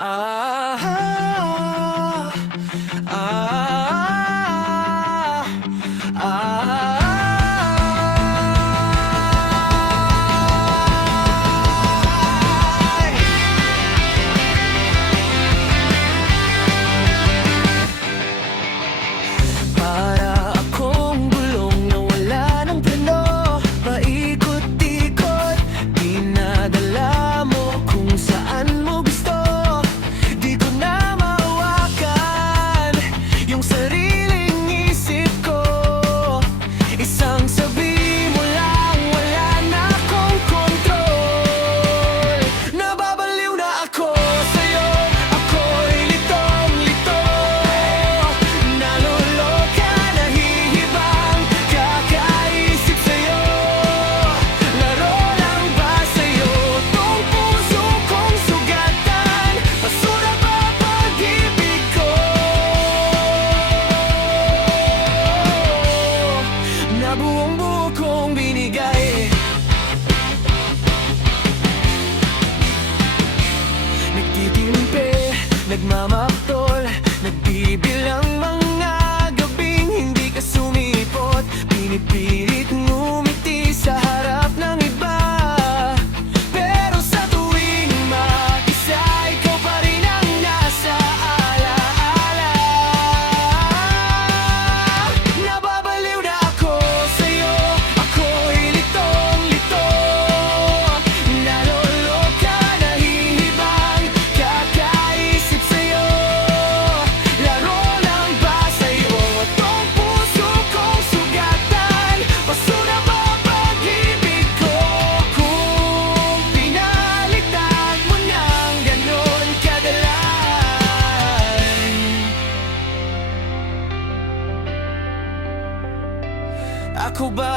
Ah, ah, ah, para akong gulong na wala ng preno, paikot-ikot, dinadala mo kung saan mo gusto. Di ko na mahawakan yung sariling isip ko. Isang sabi mo lang, wala na akong kontrol. Nababaliw na ako sa'yo, ako'y litong-lito. Naluloka, nahihibang, kakaisip sa'yo. Laro lang ba sa'yo tong puso kong sugatan? Basura ba pag-ibig ko? Na buong-buo kong binigay. Nagtitimpe, nagmamaktol, nagbibilang mga gabing hindi ka sumipot. Pinipilit ngumiti sa harap ng iba, pero sa tuwing mag-isa, ikaw pa rin ang nasa alaala. Nababaliw na ako sa'yo, ako'y litong-lito. Naloloka, nahihibang, kakaisip sa'yo. Laro lang ba sa'yo tong puso kong sugatan? Basura ba pag-ibig ko kung pinalitan mo ng ganon kadalan? Ako ba